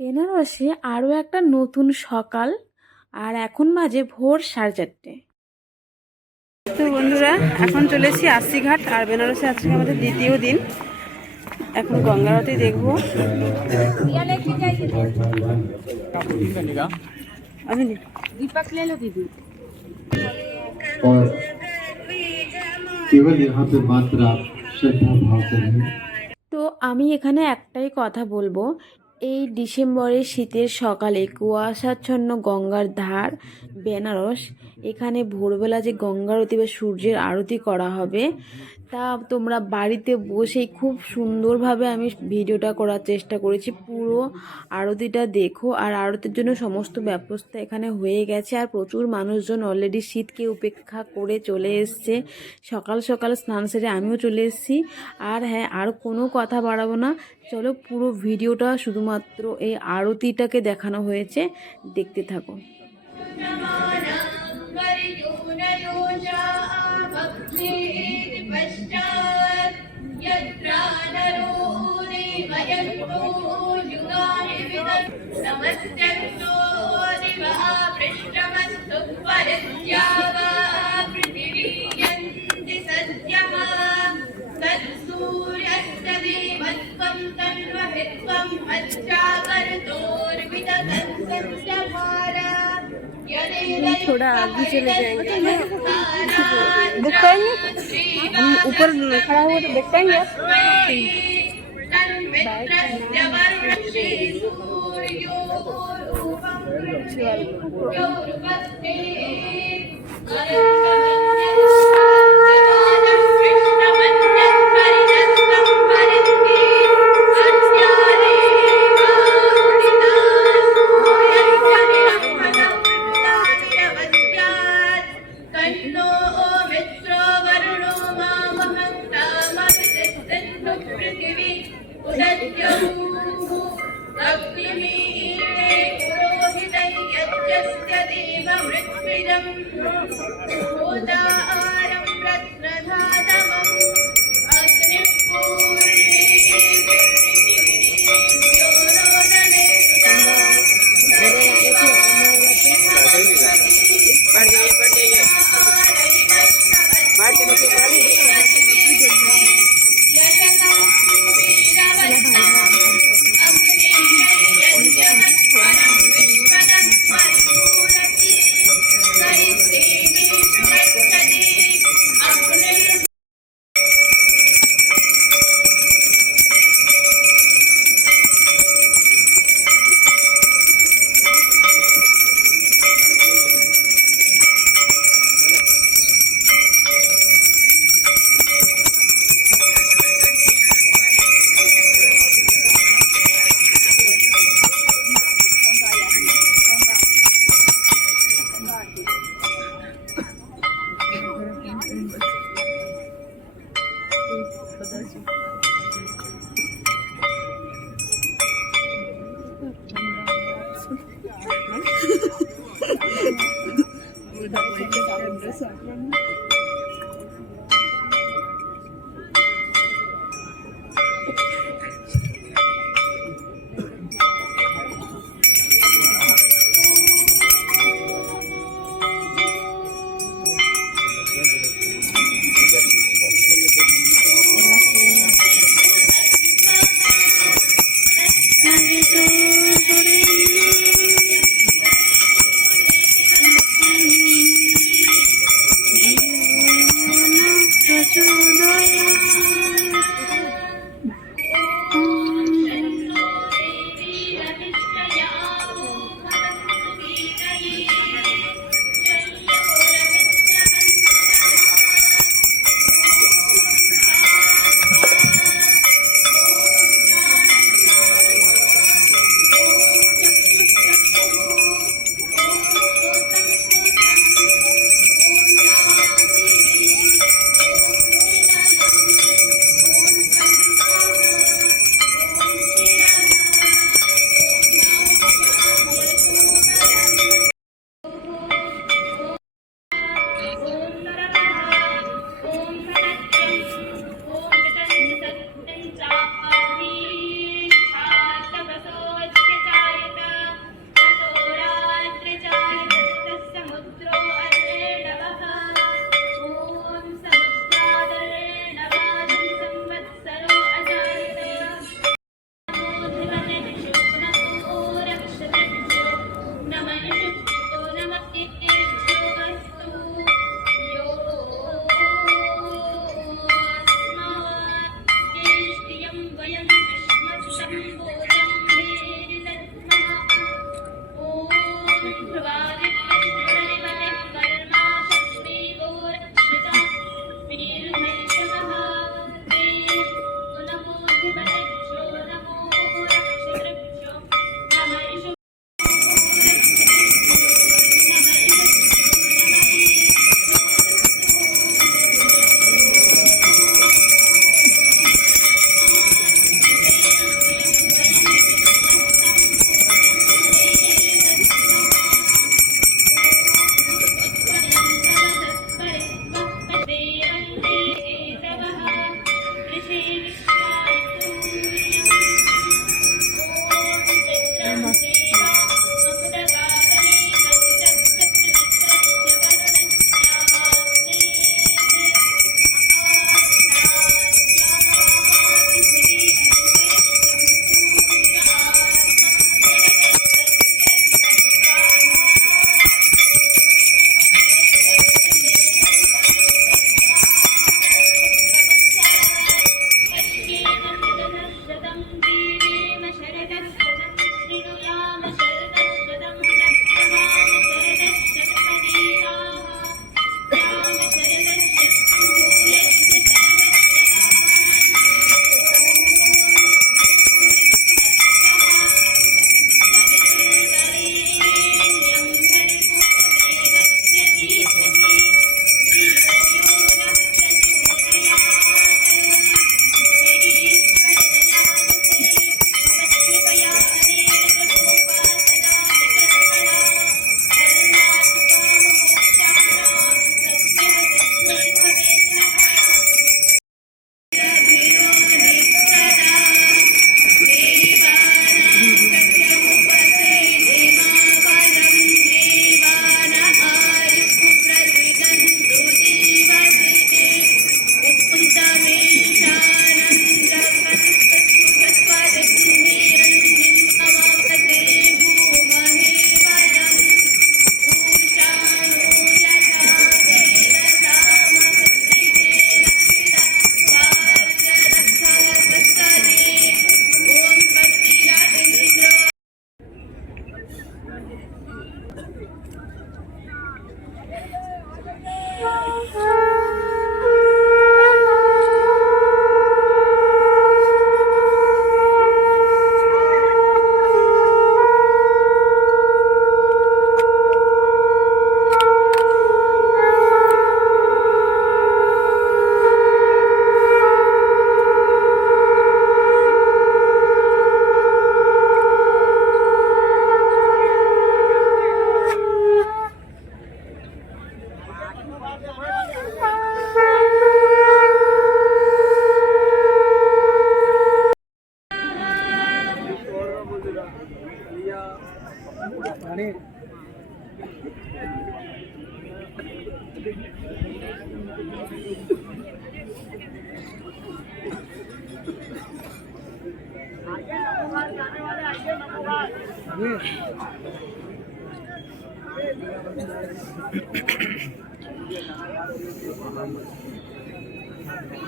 বেনারসে আরও একটা নতুন সকাল। আর এখন বাজে ভোর 4:30। তো বন্ধুরা, এখন চলেছি আশিঘাট। আর বেনারসে আজকে আমাদের দ্বিতীয় দিন। এখন গঙ্গা আরতি দেখবো। दीपक ले लो दीदी। और केवल यहाँ पे मात्र आप श्रद्धा भाव से रहें। তো আমি এখানে একটাই কথা বলবো, এই ডিসেম্বরের শীতের সকালে কুয়াশাচ্ছন্ন গঙ্গার ধার বেনারস, এখানে ভোরবেলা যে গঙ্গার আরতি বা সূর্যের আরতি করা হবে, তা তোমরা বাড়িতে বসেই খুব সুন্দরভাবে আমি ভিডিওটা করার চেষ্টা করেছি। পুরো আরতিটা দেখো। আর আরতির জন্য সমস্ত ব্যবস্থা এখানে হয়ে গেছে। আর প্রচুর মানুষজন অলরেডি শীতকে উপেক্ষা করে চলে এসছে। সকাল সকাল স্নান সেরে আমিও চলে এসেছি। আর হ্যাঁ, আর কোনো কথা বাড়াবো না, চলো পুরো ভিডিওটা শুধুমাত্র এই আরতিটাকে দেখানো হয়েছে, দেখতে থাকো। थोड़ा आगे चले जाएंगे, देख पाएंगे? हम ऊपर खड़ा हुआ तो देख पाएंगे आप?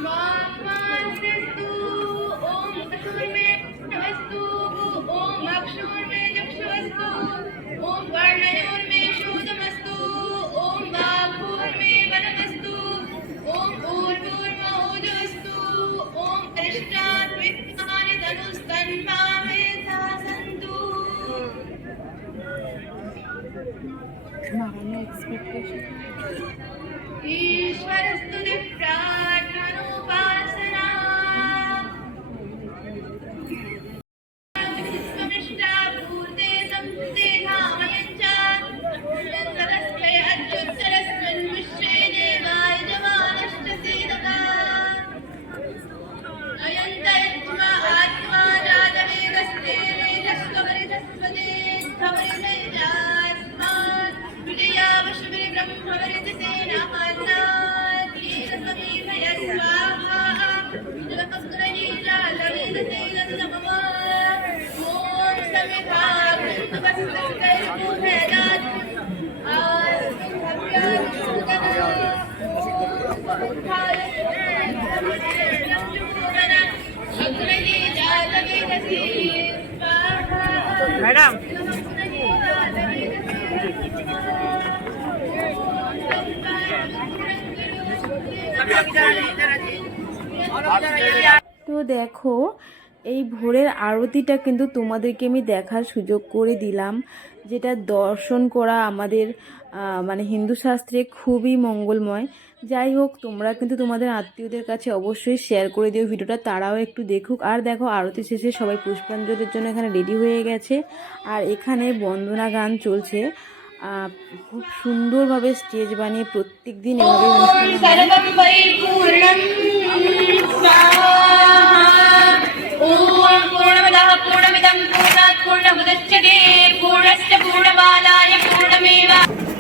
वाक्मानस्तु ओम असूर्मे नमस्तु ओम अक्षूर्मे जक्षवस्तु ओम वर्णयोर्मे शूदमस्तु ओम वाक्भूर्मे वनमस्तु ओम ऊर्ध्वोर्मोजस्तु ओम अरिष्टात् विद्मानि धनुस्तन्मामे सन्तु। ईश्वरस्तुति प्रार्थनोपासना विश्वमिष्टा भूते संस्ते धामयञ्च सरस्वय अच्युतरस्मिन् विश्वे देवाय जवानश्च सीदता अयन्तयज्मा आत्मा जातवेदस्ते वेदस्कवरितस्वदे खवरितैजास्मात् विजयावशुभिः ब्रह्मवरितसेना मैडम তো দেখো এই ভোরের আরতিটা কিন্তু তোমাদেরকে আমি দেখার সুযোগ করে দিলাম, যেটা দর্শন করা আমাদের মানে হিন্দু শাস্ত্রে খুবই মঙ্গলময়। যাই হোক, তোমরা কিন্তু তোমাদের আত্মীয়দের কাছে অবশ্যই শেয়ার করে দিও ভিডিওটা, তারাও একটু দেখুক। আর দেখো, আরতি শেষে সবাই পুষ্পাঞ্জলির জন্য এখানে রেডি হয়ে গেছে, আর এখানে বন্দনা গান চলছে। খুব সুন্দরভাবে স্টেজ বানিয়ে প্রত্যেক দিন এভাবে অনুষ্ঠান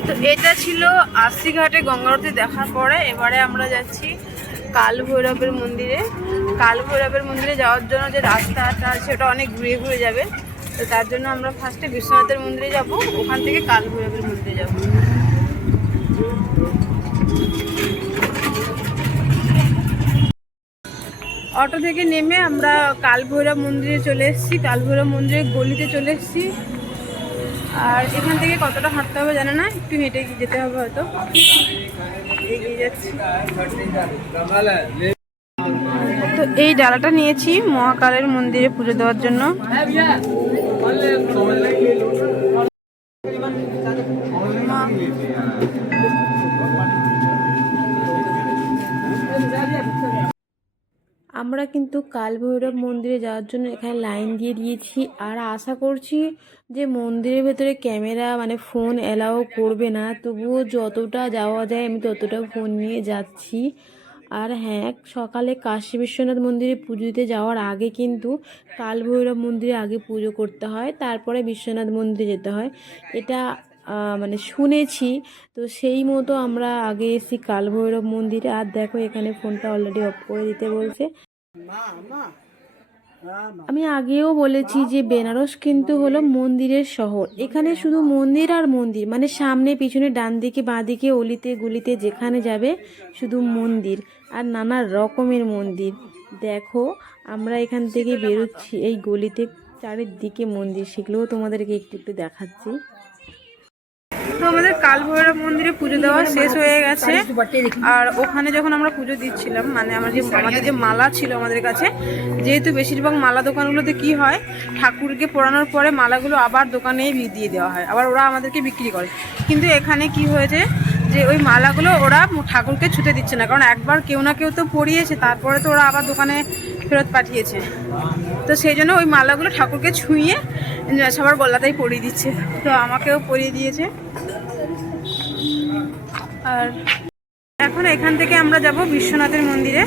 তো এটা ছিল আশিঘাটে গঙ্গারতি দেখার পরে এবারে আমরা যাচ্ছি কাল ভৈরবের মন্দিরে। কাল ভৈরবের মন্দিরে যাওয়ার জন্য যে রাস্তাটা আছে ওটা অনেক ঘুরে ঘুরে যাবে, তো তার জন্য আমরা ফার্স্টে বিশ্বনাথের মন্দিরে যাব, ওখান থেকে কাল ভৈরবের মন্দিরে যাব। অটো থেকে নেমে আমরা কাল ভৈরব মন্দিরে চলে এসেছি, কাল ভৈরব মন্দিরের গলিতে চলে এসেছি। আর এখান থেকে কতটা হাঁটতে হবে জানা না, একটু হেঁটে যেতে হবে, হয়তো এগিয়ে যাচ্ছি। তো এই ডালাটা নিয়েছি মহাকালের মন্দিরে পুজো দেওয়ার জন্য। আমরা কিন্তু কাল ভৈরব মন্দিরে যাওয়ার জন্য এখানে লাইন দিয়ে দিয়েছি, আর আশা করছি যে মন্দিরের ভেতরে ক্যামেরা মানে ফোন অ্যালাউ করবে না, তবুও যতটা যাওয়া যায় আমি ততটা ফোন নিয়ে যাচ্ছি। আর হ্যাঁ, সকালে কাশী বিশ্বনাথ মন্দিরে পুজো দিতে যাওয়ার আগে কিন্তু কাল ভৈরব মন্দিরে আগে পুজো করতে হয়, তারপরে বিশ্বনাথ মন্দিরে যেতে হয়, এটা মানে শুনেছি। তো সেই মতো আমরা আগে এসেছি কাল ভৈরব মন্দিরে। আর দেখো, এখানে ফোনটা অলরেডি অফ করে দিতে বলছে। আমি আগেও বলেছি যে বেনারস কিন্তু হলো মন্দিরের শহর, এখানে শুধু মন্দির আর মন্দির, মানে সামনে পিছনে ডান দিকে বাঁ দিকে অলিতে গলিতে যেখানে যাবে শুধু মন্দির আর নানা রকমের মন্দির। দেখো, আমরা এখান থেকে বেরোচ্ছি, এই গলিতে চারিদিকে মন্দির, সেগুলোও তোমাদেরকে একটু একটু দেখাচ্ছি। তো আমাদের কাল ভৈরব মন্দিরে পুজো দেওয়া শেষ হয়ে গেছে, আর ওখানে যখন আমরা পুজো দিচ্ছিলাম মানে আমাদের যে মালা ছিল আমাদের কাছে, যেহেতু বেশিরভাগ মালা দোকানগুলোতে কি হয়, ঠাকুরকে পোড়ানোর পরে মালাগুলো আবার দোকানে দিয়ে দেওয়া হয়, আবার ওরা আমাদেরকে বিক্রি করে। কিন্তু এখানে কি হয়েছে যে ওই মালাগুলো ওরা ঠাকুরকে ছুঁতে দিচ্ছে না, কারণ একবার কেউ না কেউ তো পরিয়েছে, তারপরে তো ওরা আবার দোকানে ফেরত পাঠিয়েছে। তো সেই জন্য ওই মালাগুলো ঠাকুরকে ছুঁয়ে সবার গলাতেই পরিয়ে দিচ্ছে, তো আমাকেও পরিয়ে দিয়েছে। আর এখন এখান থেকে আমরা যাব বিশ্বনাথের মন্দিরে।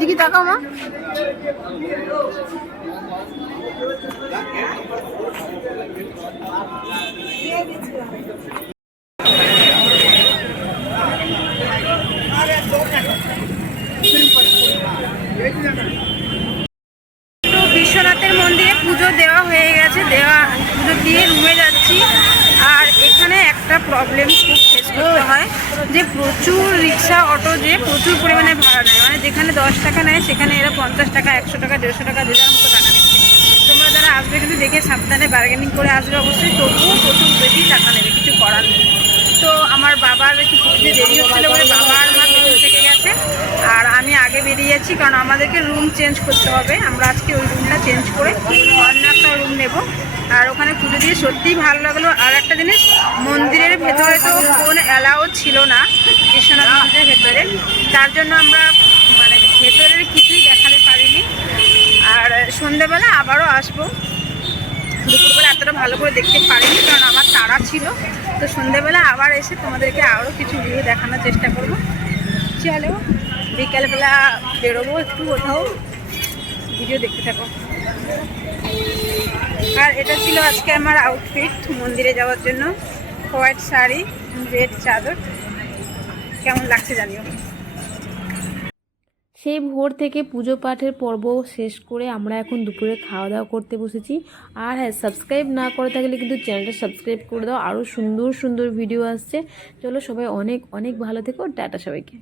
দিকে তাকাও মা। তো বিশ্বনাথের মন্দিরে পুজো দেওয়া হয়ে গেছে, পুজো দিয়ে রুমে যাচ্ছি। আর এখানে একটা প্রবলেম খুব ফেস করতে হয় যে প্রচুর রিক্সা অটো যে প্রচুর পরিমাণে ভাড়া নেয়, মানে যেখানে 10 টাকা নেয় সেখানে এরা 50 টাকা 100 টাকা 150 টাকা যে যার মতো টাকা নিচ্ছে। তোমরা যারা আসবে কিন্তু দেখে সাবধানে বার্গেনিং করে আসবে অবশ্যই, তবুও প্রচুর বেশি টাকা নেবে, কিছু করার নেই। তো আমার বাবার একটু খুঁজতে দেরি হচ্ছিলো বলে বাবা আর মা পেছন থেকে গেছে, আর আমি আগে বেরিয়েছি কারণ আমাদেরকে রুম চেঞ্জ করতে হবে। আমরা আজকে ওই রুমটা চেঞ্জ করে অন্য একটা রুম নেব। আর ওখানে পুজো দিয়ে সত্যিই ভালো লাগলো। আর একটা জিনিস, মন্দিরের ভেতরে তো ফোন অ্যালাউ ছিল না বিশ্বনাথ মন্দিরের ভেতরে, তার জন্য আমরা মানে ভেতরের কিছুই দেখাতে পারিনি। আর সন্ধ্যেবেলা আবারও আসবো, দুপুরবেলা এতটা ভালো করে দেখতে পারিনি কারণ আমার তাড়া ছিল। তো সন্ধ্যেবেলা আবার এসে তোমাদেরকে আরও কিছু ভিডিও দেখানোর চেষ্টা করব। চলো বিকালবেলা বেরোবো একটু কোথাও, ভিডিও দেখতে থাকো। আর এটা ছিল আজকে আমার আউটফিট মন্দিরে যাওয়ার জন্য, হোয়াইট শাড়ি, রেড চাদর। কেমন লাগছে জানিও। সেই ভোর থেকে পুজো পাঠের পর্ব শেষ করে আমরা এখন দুপুরে খাওয়া দাওয়া করতে বসেছি। আর হ্যাঁ, সাবস্ক্রাইব না করে থাকলে কিন্তু চ্যানেলটা সাবস্ক্রাইব করে দাও, আরও সুন্দর সুন্দর ভিডিও আসছে। চলো সবাই অনেক অনেক ভালো থেকো, টাটা সবাইকে।